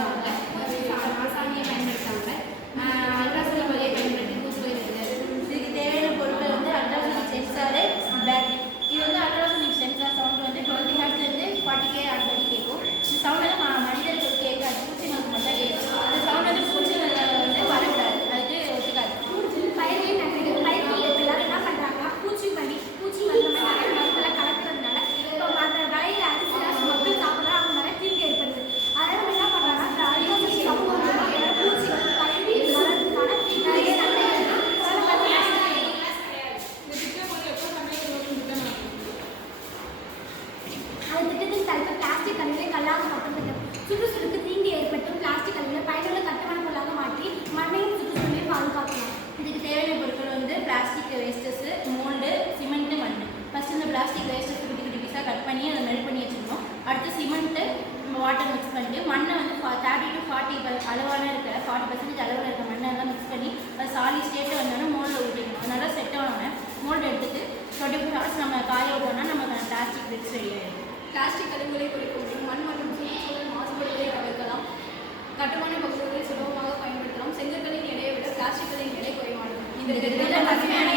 பயன்படுத்துவாங்க, சாணியை பயன்படுத்துவாங்க, அல்ட்ராசோனிக் ஒலியை பயன்படுத்தி பூச்சிக்கொல்லி இருக்குது. இதுக்கு தேவையான பொருட்கள் வந்து அல்ட்ராசோனிக் சென்சாரு, பேட்டரி. இது வந்து அல்ட்ராசோனிக் சென்சார் சவுண்ட் வந்து 20 ஹெர்ட்ஸ்லேருந்து 40K வரை கேட்கும். இந்த சவுண்ட் வந்து மனிதர்களுக்கு கேட்காது, பூச்சிகளுக்கு மட்டும் கேட்கும். அந்த சவுண்ட் வந்து பூச்சிகள் வந்து வரக்கூடாது, அதுக்கு ஒத்துக்காது. பயிர்கள் நன்மைகள் பயிர்கள் எல்லாரும் என்ன பண்ணுறாங்கன்னா பூச்சி மருந்து நிறைய மருந்தெல்லாம் கலக்கிறதுனால இப்போ அந்த விளையிற அரிசிலாம் மக்கள் சாப்பிட்றா அவங்க நிறைய தீங்கு ஏற்படுது. அதனால நம்ம என்ன பண்ணுறாங்கன்னா அல்ட்ராசோனிக் சவுண்ட் வந்து பூச்சிகள் பயிர்கள் வளர்றதுக்கான நிறைய நன்மை அது திட்டத்தின் தலைப்பு பிளாஸ்டிக் கழிவுகளை கல்லாக மாற்றும் திட்டம். சுற்றுச்சூழலுக்கு தீங்கு ஏற்பட்டும் பிளாஸ்டிக் கழிவுகளை பயனுள்ள கட்டுமான பொருளாக மாற்றி மண்ணையும் சுற்றுச்சூழலையும் பாதுகாக்கலாம். இதுக்கு தேவையான பொருட்கள் வந்து பிளாஸ்டிக் வேஸ்டஸ், மோல்டு, சிமெண்ட்டு, மண். ஃபஸ்ட்டு இந்த பிளாஸ்டிக் வேஸ்டஸ் குட்டி குட்டி பீஸாக கட் பண்ணி அதை மெல்ட் பண்ணி வச்சுக்கணும். அடுத்து சிமெண்ட்டு, வாட்டர் மிக்ஸ் பண்ணிட்டு மண்ணை வந்து 30 to 40 அளவான இருக்கிற 40% அளவில் இருக்கிற மண்ணை எல்லாம் மிக்ஸ் பண்ணி அது சாலி ஸ்டேட்டை வந்தாலும் மோல்டில் ஊற்றிக்கணும். அதனால செட் ஆனோடனே மோல்டு எடுத்துட்டு 24 hours நம்ம காய விட்டோம்னா நமக்கு பிளாஸ்டிக் பிரிக்ஸ் ரெடி ஆகிடும். பிளாஸ்டிக் கழிவுகளை குறைக்கும் மண் மற்றும் சுற்றுச்சூழல் மாசுபடுவதை தவிர்க்கலாம். கட்டுமான பகுதிகளை சுலபமாக பயன்படுத்தலாம். செங்கற்களின் எடையை விட பிளாஸ்டிக்களின் எடை குறைவானது. இந்த பசுமையான